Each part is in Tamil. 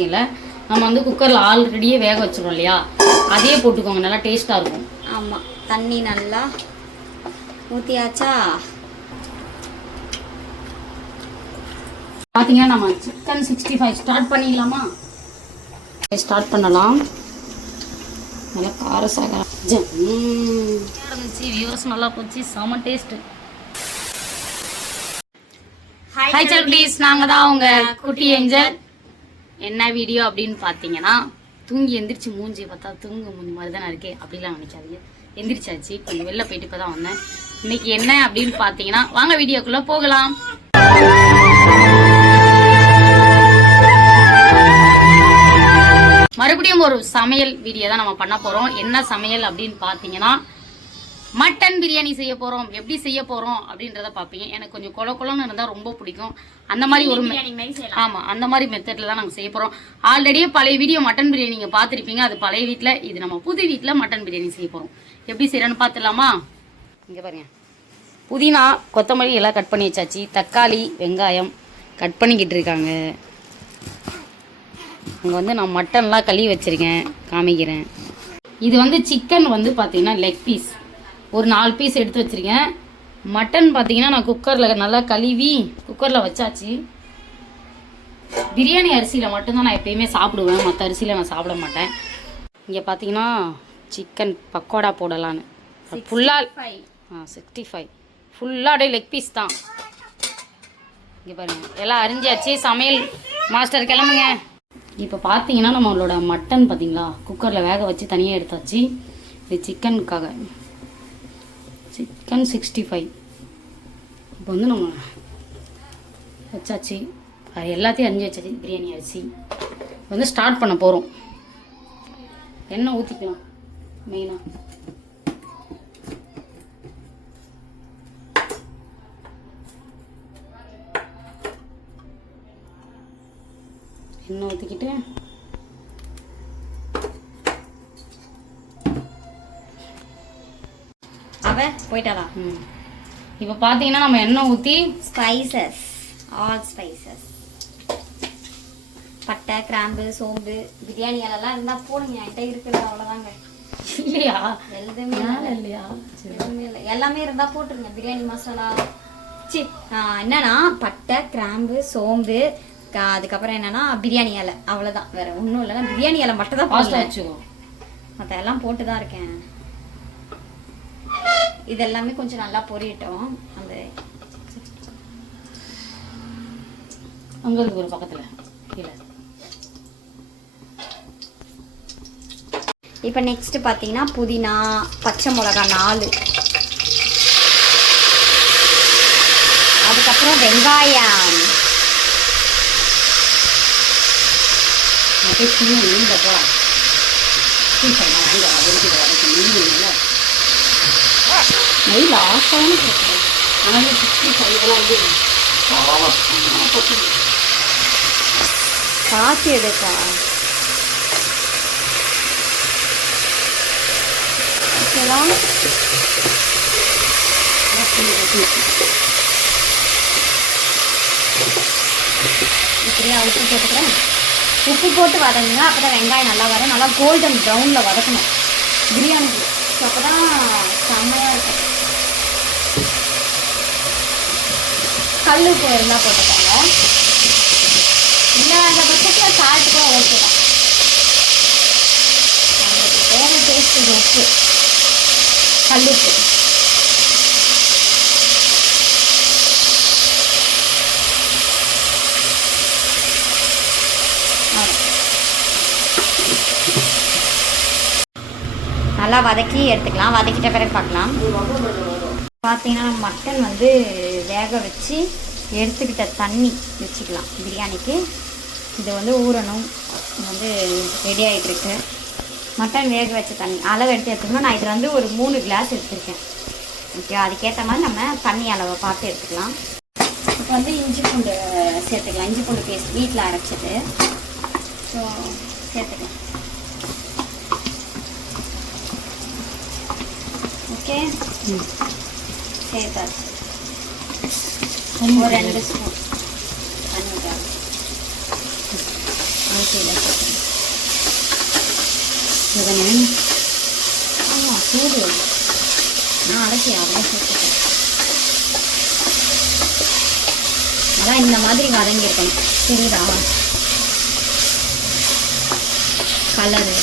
அவசியம் நம்ம வந்து குக்கரில் ஆல்ரெடியே வேக வச்சிருவோம் இல்லையா? அதே போட்டுக்கோங்க நல்லா டேஸ்ட்டாக இருக்கும். ஆமாம் தண்ணி நல்லா ஊற்றியாச்சா பார்த்தீங்கன்னா நம்ம சிக்கன் சிக்ஸ்டி ஃபைவ் ஸ்டார்ட் பண்ணிடலாமா ஸ்டார்ட் பண்ணலாம். நல்லா காரசாக இருந்துச்சு. வியூஸ் நல்லா போச்சு. செம டேஸ்ட்டு ஹாய் செல்பீஸ் நாங்கள் தான் உங்க குட்டி ஏஞ்சல் என்ன வீடியோ அப்படின்னு பார்த்தீங்கன்னா தூங்கி எந்திரிச்சு மூஞ்சி பார்த்தா தூங்க மூஞ்சி மாதிரி தான் இருக்கே அப்படிலாம் நினைக்காதீங்க. எந்திரிச்சாச்சு கொஞ்சம் வெளில போயிட்டு இப்போ தான் வந்தேன். இன்னைக்கு என்ன அப்படின்னு பார்த்தீங்கன்னா வாங்க வீடியோக்குள்ளே போகலாம். மறுபடியும் ஒரு சமையல் வீடியோ தான் நம்ம பண்ண போகிறோம் என்ன சமையல் அப்படின்னு பார்த்தீங்கன்னா மட்டன் பிரியாணி செய்ய போறோம் எப்படி செய்ய போறோம் அப்படின்றத பார்ப்பீங்க. எனக்கு கொஞ்சம் கொல கொலன்னு இருந்தா ரொம்ப பிடிக்கும். அந்த மாதிரி ஒரு me- ஆமா அந்த மாதிரி மெத்தட்ல தான் நாங்க செய்ய போறோம். ஆல்ரெடியே பழைய வீடியோ மட்டன் பிரியாணி நீங்க பார்த்திருப்பீங்க. அது பழைய வீட்ல இது நம்ம புது வீட்ல மட்டன் பிரியாணி செய்ய போறோம். எப்படி செய்யறேன்னு பார்த்துலாமா இங்க பாருங்க. புதினா கொத்தமல்லி எல்லாம் கட் பண்ணி வச்சாச்சு. தக்காளி வெங்காயம் கட் பண்ணிக்கிட்டு இருக்காங்க. இங்கே வந்து நான் மட்டன்லாம் கழுவி வச்சுருக்கேன். காமிக்கிறேன். இது வந்து சிக்கன் வந்து பார்த்தீங்கன்னா லெக் பீஸ் ஒரு நாலு பீஸ் எடுத்து வச்சுருக்கேன். மட்டன் பார்த்தீங்கன்னா நான் குக்கரில் நல்லா கழுவி குக்கரில் வச்சாச்சு. பிரியாணி அரிசியில் மட்டும்தான் நான் எப்பயுமே சாப்பிடுவேன். மற்ற அரிசியில் நான் சாப்பிட மாட்டேன். இங்கே பார்த்தீங்கன்னா சிக்கன் பக்கோடா போடலான்னு. ஃபுல்லாக ஆ சிக்ஸ்டி ஃபைவ் ஃபுல்லாக அப்படியே லெக் பீஸ் தான். இங்கே பாருங்க. எல்லாம் அரிஞ்சாச்சு. சமையல் மாஸ்டர் கிளம்புங்க. இப்போ பார்த்தீங்கன்னா நம்மளோட மட்டன் பார்த்தீங்களா குக்கரில் வேக வச்சு தனியாக எடுத்தாச்சு. இது சிக்கனுக்காக சிக்கன் சிக்ஸ்டி ஃபைவ். இப்போ வந்து நம்ம வச்சாச்சு. அது எல்லாத்தையும் அரிஞ்சு வச்சாச்சு. பிரியாணி அரிசி. இப்போ வந்து ஸ்டார்ட் பண்ண போகிறோம் எண்ணெய் ஊற்றிக்கலாம் மெயினாக எண்ணெய் ஊற்றிக்கிட்டு போயிட்டாளா? ம். இப்போ பார்த்தீங்கன்னா நம்ம எண்ணெய் ஊற்றி ஸ்பைசஸ் ஆல் ஸ்பைசஸ் பட்டை கிராம்பு சோம்பு பிரியாணி இலெல்லாம் இருந்தால் போடுங்க. என்கிட்ட இருக்கிறது அவ்வளோதாங்க இல்லையா? எதுவுமே இல்லையா? எதுவுமே இல்லை. எல்லாமே இருந்தால் போட்டுருங்க. பிரியாணி மசாலா. சி என்னன்னா பட்டை கிராம்பு சோம்பு அதுக்கப்புறம் என்னன்னா பிரியாணி இலை. அவ்வளோதான் வேற ஒன்றும் இல்லைன்னா பிரியாணி இலை மட்டும் தான் போடல. வச்சுக்கோ. மற்ற எல்லாம் போட்டு தான் இருக்கேன். இது எல்லாமே கொஞ்சம் நல்லா பொரியட்டும். அந்த அங்கே இருக்கு ஒரு பக்கத்தில். கீழே. இப்போ நெக்ஸ்ட்டு பார்த்தீங்கன்னா புதினா பச்சை மிளகா நாலு. அதுக்கப்புறம் வெங்காயம். அப்படியே சின்ன நெய்யில் போகலாம் சீக்கிரம் வாங்க அதுக்கு வரைக்கும் நெய் ஆஃபானு கேட்குறேன் ஆனால் சிக்ஸ்டி ஃபைவ்லாம் காசு எடுக்கா ஓகேவா? இப்படியா உப்பு போட்டுக்கிறேன். உப்பு போட்டு வதங்குங்க. அப்போ தான் வெங்காயம் நல்லா வரும். நல்லா கோல்டன் ப்ரௌனில் வதக்கணும். பிரியாணிக்கு அப்போ தான் செம்மையாக இருக்கும். கல் உப்பு இருந்தால் போட்டுக்கோங்க. இல்லை அந்த பட்சத்தில் சால்ட் கூட ஓகே தான். நம்மளுக்கு தேவை டேஸ்ட் இது உப்பு கல் உப்பு நல்லா வதக்கி எடுத்துக்கலாம். வதக்கிட்ட பிறகு பார்க்கலாம். பார்த்தீங்கன்னா மட்டன் வந்து வேக வச்சு எடுத்துக்கிட்ட தண்ணி வச்சுக்கலாம் பிரியாணிக்கு. இது வந்து ஊறணும். வந்து ரெடி ஆகிட்டுருக்கு மட்டன் வேக வச்ச தண்ணி அளவு எடுத்து எடுத்துக்கணும். நான் இதில் வந்து ஒரு மூணு கிளாஸ் எடுத்துருக்கேன். ஓகே அதுக்கேற்ற மாதிரி நம்ம தண்ணி அளவை பார்த்து எடுத்துக்கலாம். இப்போ வந்து இஞ்சி பூண்டு சேர்த்துக்கலாம். இஞ்சி பூண்டு பேஸ்ட் வீட்டில் அரைச்சது. ஸோ சேர்த்துக்கலாம். ஓகே சேர்த்தாச்சு ஒரு ரெண்டு. இதுதானே ஆமாம் சூடு நான் அரைச்சி அதெல்லாம் சேர்த்துக்கிறேன் அதான் இந்த மாதிரி வதங்கியிருக்கணும் தெரியுதா கலரு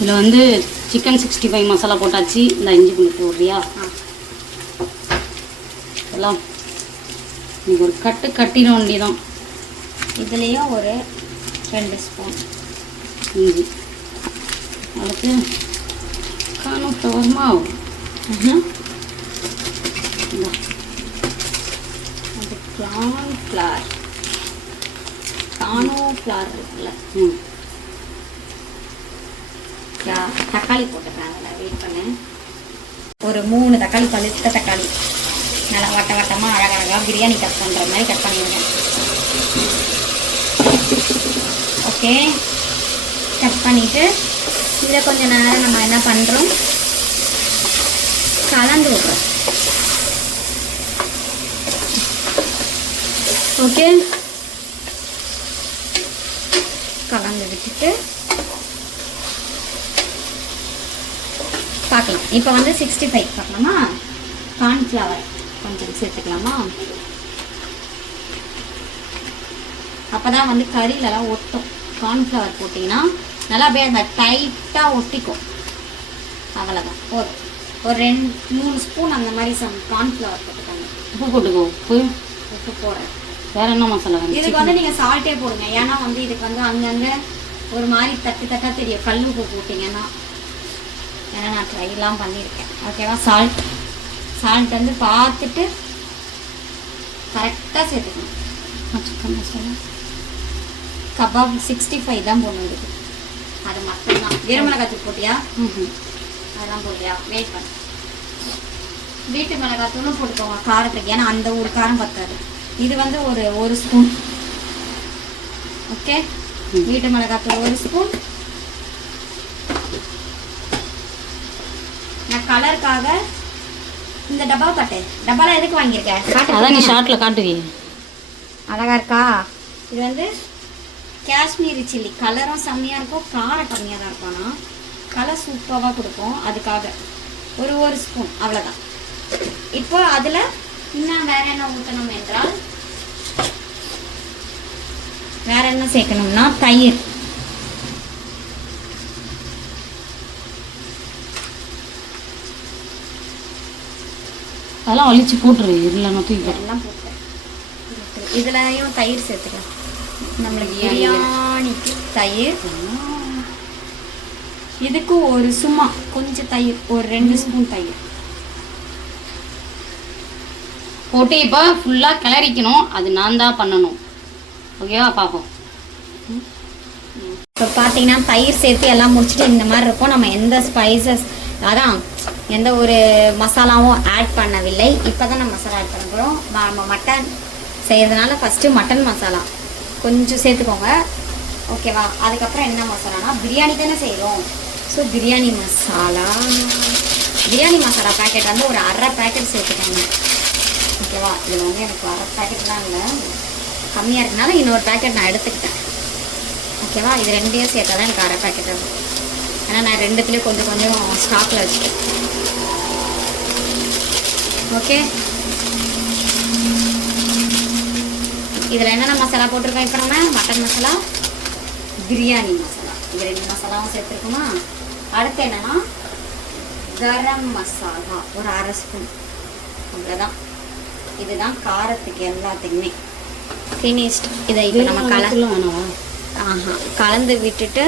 இதில் வந்து சிக்கன் சிக்ஸ்டி ஃபைவ் மசாலா போட்டாச்சு. இந்த இஞ்சி பூண்டு போடுறியா? எல்லாம் இன்னைக்கு ஒரு கட்டு கட்டிட வேண்டியதான் இதுலேயும் ஒரு ரெண்டு ஸ்பூன். இஞ்சி. அடுத்து கார்ன்ஃப்ளவர் மாவு. அது கார்ன்ஃப்ளவர் கார்னோஃப்ளவர் இருக்குல்ல. ம். தக்காளி போட்டுக்கலாம் அதில் வெயிட் பண்ணு ஒரு மூணு தக்காளி பழுத்த தக்காளி. நல்லா வட்ட வட்டமாக அழகழகாக பிரியாணி கட் பண்ணுற மாதிரி கட் பண்ணிடுவேன் ஓகே. கட் பண்ணிவிட்டு இதில் கொஞ்சம் நேரம் நம்ம என்ன பண்ணுறோம் கலந்து விட்றோம் ஓகே. கலந்து விட்டுட்டு பார்க்கலாம் இப்போ வந்து சிக்ஸ்டி ஃபைவ் பார்க்கலாமா? கார்ன்ஃப்ளவர் கொஞ்சம் சேர்த்துக்கலாமா? அப்போ தான் வந்து கறியிலலாம் ஒட்டும். கார்ன்ஃப்ளவர் போட்டிங்கன்னா நல்லா அப்படியே அந்த டைட்டாக ஒட்டிக்கும். அவ்வளோதான் போதும். ஒரு ரெண்டு மூணு ஸ்பூன் அந்த மாதிரி சம் கார்ன்ஃப்ளவர் போட்டுக்கோங்க. உப்பு போட்டுக்கோ. உப்பு. உப்பு போடுறேன். வேற என்ன மசாலா இதுக்கு வந்து நீங்கள் சால்ட்டே போடுங்க. ஏன்னா வந்து இதுக்கு வந்து அங்கங்கே ஒரு மாதிரி தட்டு தட்டாக தெரியும். கல் உப்பு போட்டிங்கன்னா. ஏன்னா நான் ட்ரைலாம் பண்ணியிருக்கேன். ஓகேவா சால்ட் சால்ட் வந்து பார்த்துட்டு கரெக்டாக சேர்த்துக்கணும். சிக்கன் கபாப் சிக்ஸ்டி ஃபைவ் தான் போடணும் இதுக்கு. அது மட்டும்தான். வீரமிளகாத்தூள் போட்டியா? ம் அதெல்லாம் போட்டியா? வெயிட் பண்ணு. வீட்டு மிளகாத்தூளும் போட்டுக்கோங்க. காரத்துக்கு ஏன்னா அந்த ஒரு காரம் பத்தாது. இது வந்து ஒரு ஒரு ஸ்பூன் ஓகே. வீட்டு மிளகாத்தூள் ஒரு ஸ்பூன் கலருக்காக இந்த டப்பா கட்டு டப்பாலாம் எதுக்கு வாங்கியிருக்க? காட்டு அதான் நீ ஷார்ட்டில் காட்டுவியே. அழகா இருக்கா? இது வந்து காஷ்மீரி சில்லி. கலரும் செம்மையாக இருக்கும் காரம் கம்மியாக தான் இருக்கும் ஆனால் கலர் சூப்பராக கொடுக்கும் அதுக்காக. ஒரு ஒரு ஸ்பூன் அவ்வளோதான் இப்போ அதில் இன்னும் வேற என்ன ஊற்றணும் என்றால் வேற என்ன சேர்க்கணும்னா தயிர். அதெல்லாம் வலிச்சு போட்டுரு இல்லைன்னா தூக்கி எல்லாம் போட்டு இதுலயும் தயிர் சேர்த்துக்கலாம். நம்மளுக்கு. பிரியாணிக்கு தயிர். இதுக்கு ஒரு சும்மா கொஞ்சம் தயிர் ஒரு ரெண்டு ஸ்பூன் தயிர். போட்டு இப்போ ஃபுல்லாக கிளறிக்கணும். அது நான் தான் பண்ணணும். ஓகேவா பார்ப்போம் இப்போ பார்த்தீங்கன்னா தயிர் சேர்த்து எல்லாம் முடிச்சுட்டு இந்த மாதிரி இருக்கும். நம்ம எந்த ஸ்பைசஸ் அதான் எந்த ஒரு மசாலாவும் ஆட் பண்ணவில்லை. இப்போ தான் நம்ம மசாலா ஆட் பண்ண போகிறோம் நம்ம மட்டன் செய்கிறதுனால ஃபஸ்ட்டு மட்டன் மசாலா. கொஞ்சம் சேர்த்துக்கோங்க. ஓகேவா அதுக்கப்புறம் என்ன மசாலானா பிரியாணி தானே செய்கிறோம் ஸோ பிரியாணி மசாலா. பிரியாணி மசாலா பேக்கெட் வந்து ஒரு அரை பேக்கெட் சேர்த்துக்கோங்க. ஓகேவா இதில் வந்து எனக்கு அரை பேக்கெட்லாம் இல்லை. கம்மியாக இருக்கனால இன்னொரு பேக்கெட் நான் எடுத்துக்கிட்டேன். ஓகேவா இது ரெண்டையும் சேர்த்தா தான் எனக்கு அரை பேக்கெட் ஆகும். ஏன்னா நான் ரெண்டுத்துலேயும் கொஞ்சம் கொஞ்சம் ஸ்டாக்கில் வச்சுருக்கேன் ஓகே. இதில் என்னென்ன மசாலா போட்டிருக்கோம்? இப்போ நம்ம மட்டன் மசாலா பிரியாணி மசாலா. இது ரெண்டு மசாலாவும் சேர்த்துருக்கோமா? அடுத்து என்னன்னா கரம் மசாலா ஒரு அரை ஸ்பூன் அவ்வளோதான் இதுதான் காரத்துக்கு எல்லாத்துக்குமே ஃபினிஷ்ட் இதை இப்போ நம்ம கல வேணாவா? ஆஹா. கலந்து விட்டுட்டு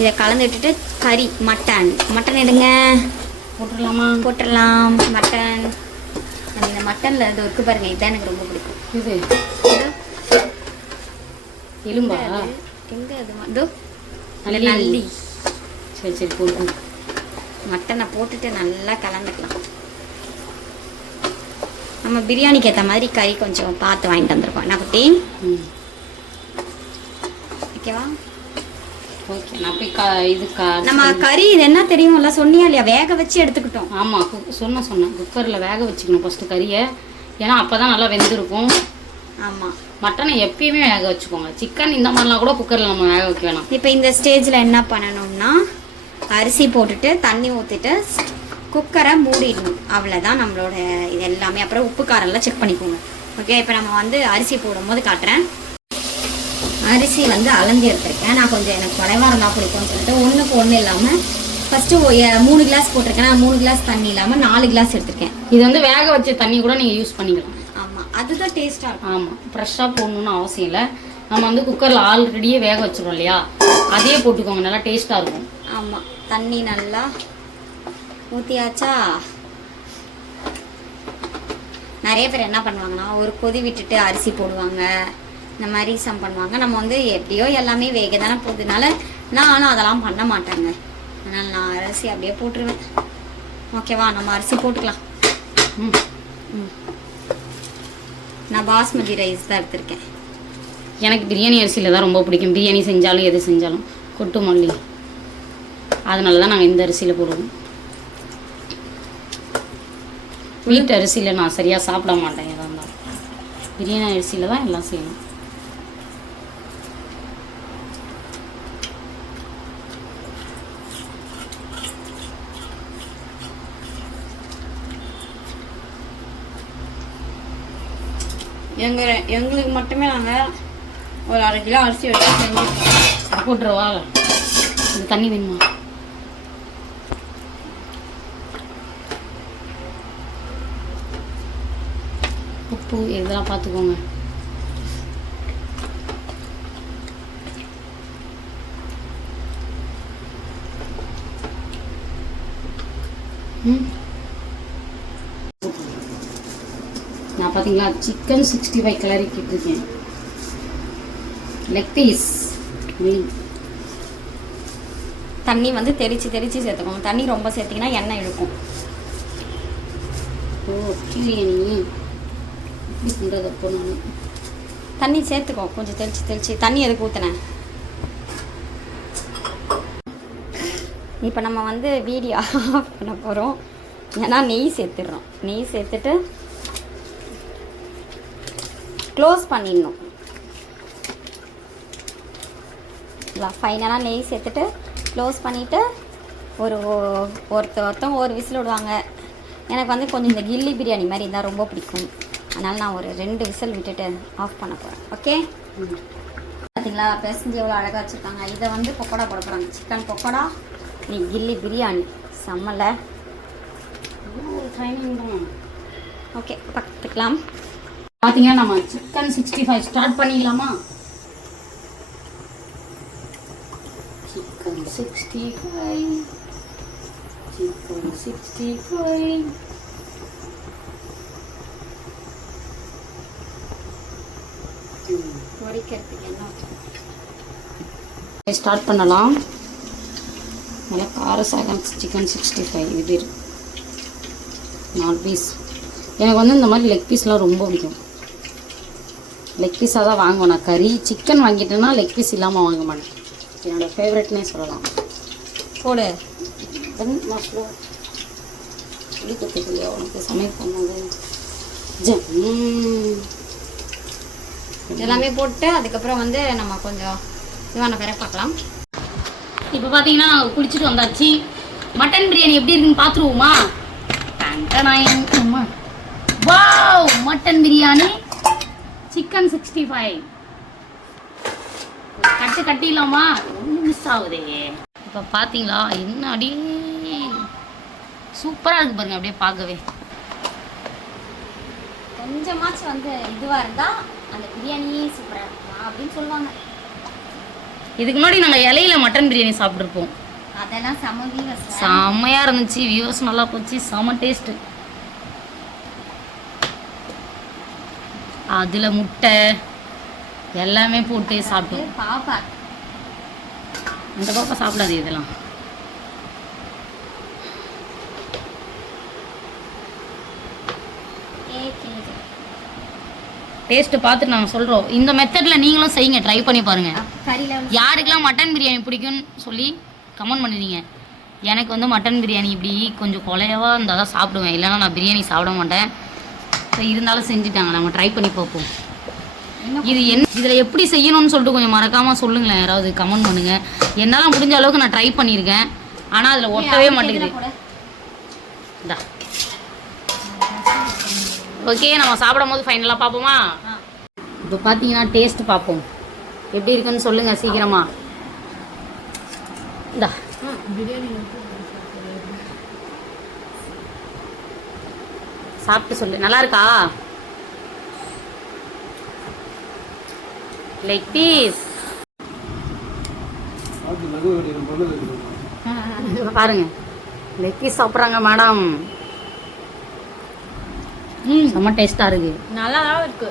இதை கலந்து விட்டுட்டு கறி மட்டன். மட்டன் எடுங்க. போட்டுடலாமா? போட்டுடலாம். மட்டன். அந்த இந்த மட்டனில் இது இருக்கு பாருங்க இதுதான் எனக்கு ரொம்ப பிடிக்கும். இது? எலும்பா? எங்க அது? இதோ. நல்லி. சரி சரி போட்டு மட்டனை போட்டுட்டு நல்லா கலந்துக்கலாம். நம்ம பிரியாணிக்கு ஏற்ற மாதிரி கறி கொஞ்சம் பார்த்து வாங்கிட்டு வந்திருக்கோம். என்ன குட்டி? ஓகேவா? ஓகே நான் போய் கா இது கா நம்ம கறி இது என்ன தெரியும்ல சொன்னியா இல்லையா? வேக வச்சு எடுத்துக்கிட்டோம். ஆமாம் சொன்ன சொன்னேன் குக்கரில் வேக வச்சுக்கணும் ஃபஸ்ட்டு கறியை. ஏன்னா அப்போ தான் நல்லா வெந்திருக்கும். ஆமா. மட்டனை எப்பயுமே வேக வச்சுக்கோங்க. சிக்கன் இந்த மாதிரிலாம் கூட குக்கரில் நம்ம வேக வைக்க வேணாம். இப்போ இந்த ஸ்டேஜில் என்ன பண்ணணும்னா அரிசி போட்டுட்டு தண்ணி ஊற்றிட்டு குக்கரை மூடிடணும். அவ்வளோதான் நம்மளோட இது எல்லாமே. அப்புறம் உப்பு காரம்லாம் செக் பண்ணிக்கோங்க. ஓகே இப்போ நம்ம வந்து அரிசி போடும்போது காட்டுறேன். அரிசி வந்து அளந்து எடுத்திருக்கேன். நான் கொஞ்சம் எனக்கு குறைவாக இருந்தால் பிடிக்கும்னு சொல்லிட்டு ஒன்றுக்கு ஒன்று இல்லாமல் ஃபஸ்ட்டு மூணு கிளாஸ் போட்டிருக்கேன். நான் மூணு கிளாஸ் தண்ணி இல்லாமல் நாலு கிளாஸ் எடுத்திருக்கேன். இது வந்து வேக வச்ச தண்ணி கூட நீங்கள் யூஸ் பண்ணிக்கலாம். ஆமாம் அதுதான் டேஸ்ட்டாக இருக்கும். ஆமாம் ஃப்ரெஷ்ஷாக போடணும்னு அவசியம் இல்லை. நம்ம வந்து குக்கரில் ஆல்ரெடியே வேக வச்சிருவோம் இல்லையா? அதே போட்டுக்கோங்க. நல்லா டேஸ்ட்டாக இருக்கும். ஆமாம் தண்ணி நல்லா ஊற்றியாச்சா நிறைய பேர் என்ன பண்ணுவாங்கன்னா ஒரு கொதி விட்டுட்டு அரிசி போடுவாங்க. இந்த மாதிரி சம் பண்ணுவாங்க. நம்ம வந்து எப்படியோ எல்லாமே வேக தானே போகுதுனால நானும் அதெல்லாம் பண்ண மாட்டேங்க. அதனால் நான் அரிசி அப்படியே போட்டுருவேன். ஓகேவா நம்ம அரிசி போட்டுக்கலாம். ம். ம். நான் பாஸ்மதி ரைஸ் தான் எடுத்திருக்கேன். எனக்கு பிரியாணி அரிசியில் தான் ரொம்ப பிடிக்கும். பிரியாணி செஞ்சாலும் எது செஞ்சாலும். கொட்டு மல்லி. அதனால தான் நாங்கள் இந்த அரிசியில் போடுவோம். வீட்டு அரிசியில் நான் சரியாக சாப்பிட மாட்டேன் எதாக இருந்தாலும். பிரியாணி அரிசியில் தான் எல்லாம் செய்யணும். எங்கள் எங்களுக்கு மட்டுமே நாங்கள் ஒரு அரை கிலோ அரிசி வச்சு செஞ்சு போட்டுருவா. இந்த தண்ணி வேணுமா? உப்பு இதெல்லாம் பார்த்துக்கோங்க. பார்த்தீங்களா சிக்கன் சிக்ஸ்டி ஃபைவ் கிளறிக்கிட்டு இருக்கேன் லெக் பீஸ் மீன் தண்ணி வந்து தெளித்து தெளித்து சேர்த்துக்கணும் தண்ணி ரொம்ப சேர்த்திங்கன்னா எண்ணெய் இழுக்கும். ஓ பிரியாணி. இப்படி பண்ணுறது அப்போ நான்? தண்ணி சேர்த்துக்கோ. கொஞ்சம் தெளித்து தெளித்து தண்ணி எதுக்கு ஊற்றுனேன் இப்போ நம்ம வந்து வீடியோ ஆஃப் பண்ண போகிறோம் ஏன்னா நெய் சேர்த்துடுறோம். நெய் சேர்த்துட்டு க்ளோஸ் பண்ணிடணும். ஃபைனலாக நெய் சேர்த்துட்டு க்ளோஸ் பண்ணிவிட்டு ஒரு ஒருத்த ஒருத்தவங்க ஒரு விசில் விடுவாங்க. எனக்கு வந்து கொஞ்சம் இந்த கில்லி பிரியாணி மாதிரி இருந்தால் ரொம்ப பிடிக்கும். அதனால் நான் ஒரு ரெண்டு விசில் விட்டுட்டு ஆஃப் பண்ண போகிறேன் ஓகே பார்த்தீங்களா பேசஞ்சு எவ்வளோ அழகாக வச்சுருக்காங்க. இதை வந்து பக்கோடா போட போகிறாங்க சிக்கன் பக்கோடா நீ கில்லி பிரியாணி. செம்மல. ட்ரைனிங் ஓகே பார்த்துக்கலாம். பார்த்தீங்கன்னா நம்ம சிக்கன் சிக்ஸ்டி ஃபைவ் ஸ்டார்ட் பண்ணிடலாமா? Chicken sixty five chicken sixty five என்ன? ஸ்டார்ட் பண்ணலாம். நல்லா கார சாகம் சிக்கன் சிக்ஸ்டி ஃபைவ் இது பேர் நாலு பீஸ் எனக்கு வந்து இந்த மாதிரி லெக் பீஸ்லாம் ரொம்ப பிடிக்கும். லெக் பீஸாக தான் வாங்குவேன். நான் கறி சிக்கன் வாங்கிட்டேன்னா லெக் பீஸ் இல்லாமல் வாங்க மாட்டேன். என்னோடய ஃபேவரட்னே சொல்லலாம். போடு. தென் சொல்லி கற்றுக்கலையா உனக்கு சமையல் பண்ணது. எல்லாமே போட்டு அதுக்கப்புறம் வந்து நம்ம கொஞ்சம் இதுவான பிறகு பார்க்கலாம். இப்போ பார்த்தீங்கன்னா நாங்கள் குளிச்சுட்டு வந்தாச்சு. மட்டன் பிரியாணி எப்படி இருக்குன்னு பார்த்துருவோமா? அம்மா. Wow mutton biryani chicken sixty five கட்டு கட்டிடலாமா? ஒன்று மிஸ் ஆகுதே. இப்போ பார்த்தீங்களா என்ன அடி சூப்பராக இருக்கு பாருங்க அப்படியே பார்க்கவே. கொஞ்சமாச்சும் வந்து இதுவாக இருந்தால் அந்த பிரியாணியே சூப்பராக இருக்கும் அப்படின்னு சொல்லுவாங்க. இதுக்கு முன்னாடி நாங்கள் இலையில மட்டன் பிரியாணி சாப்பிட்ருப்போம் அதெல்லாம் சமூக செம்மையாக இருந்துச்சு. வியூஸ் நல்லா போச்சு. செம டேஸ்ட்டு அதில் முட்டை எல்லாமே போட்டு சாப்பிட்டோம். பாப்பா. அந்த பாப்பா சாப்பிடாது இதெல்லாம். டேஸ்ட்டு பார்த்துட்டு நாங்கள் சொல்கிறோம் இந்த மெத்தடில் நீங்களும் செய்யுங்க. ட்ரை பண்ணி பாருங்கள் யாருக்கெல்லாம் மட்டன் பிரியாணி பிடிக்கும்னு சொல்லி கமெண்ட் பண்ணிடுங்க எனக்கு வந்து மட்டன் பிரியாணி இப்படி கொஞ்சம் குலையவா இருந்தால் தான் சாப்பிடுவேன். இல்லைன்னா நான் பிரியாணி சாப்பிட மாட்டேன். ஸோ இருந்தாலும் செஞ்சுட்டாங்க. நம்ம ட்ரை பண்ணி பார்ப்போம். இது என்ன இதில் எப்படி செய்யணும்னு சொல்லிட்டு கொஞ்சம் மறக்காமல் சொல்லுங்களேன். யாராவது கமெண்ட் பண்ணுங்கள் என்னால் முடிஞ்ச அளவுக்கு நான் ட்ரை பண்ணியிருக்கேன் ஆனால் அதில் ஒட்டவே மாட்டேங்குது. இந்தா. ஓகே நம்ம சாப்பிடும் போது ஃபைனலாக பார்ப்போமா? இப்போ பார்த்தீங்கன்னா டேஸ்ட் பார்ப்போம். எப்படி இருக்குன்னு சொல்லுங்க சீக்கிரமா. இந்தா. சாப்பிட்டு சொல்லு. நல்லா இருக்கா? லெக் பீஸ் பாருங்க. லெக் பீஸ் சாப்பிட்றாங்க மேடம் ம். செம்ம டேஸ்ட்டாக இருக்கு. நல்லா இருக்கு.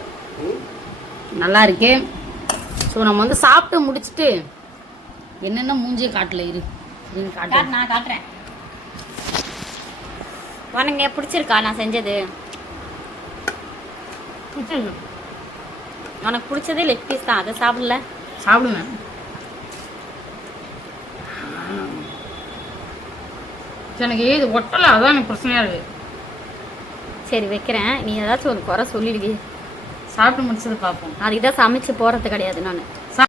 நல்லா இருக்கு. ஸோ நம்ம வந்து சாப்பிட்டு முடிச்சுட்டு என்னென்ன மூஞ்சியை காட்டல இரு. அப்படின்னு காட்டு, நான் காட்டுறேன். உனக்கு பிடிச்சிருக்கா? நான் செஞ்சது. உனக்கு பிடிச்சதே லெக் பீஸ் தான். அதை சாப்பிடல. சாப்பிடுவேன் எனக்கு இது ஒட்டலை? அதான் எனக்கு பிரச்சனையா இருக்கு. சரி வைக்கிறேன். நீ ஏதாச்சும் ஒரு குறை சொல்லிடுவி சாப்பிட்டு முடிச்சது பார்ப்போம். அதுக்கு தான் சமைச்சு போகிறது கிடையாது நான்.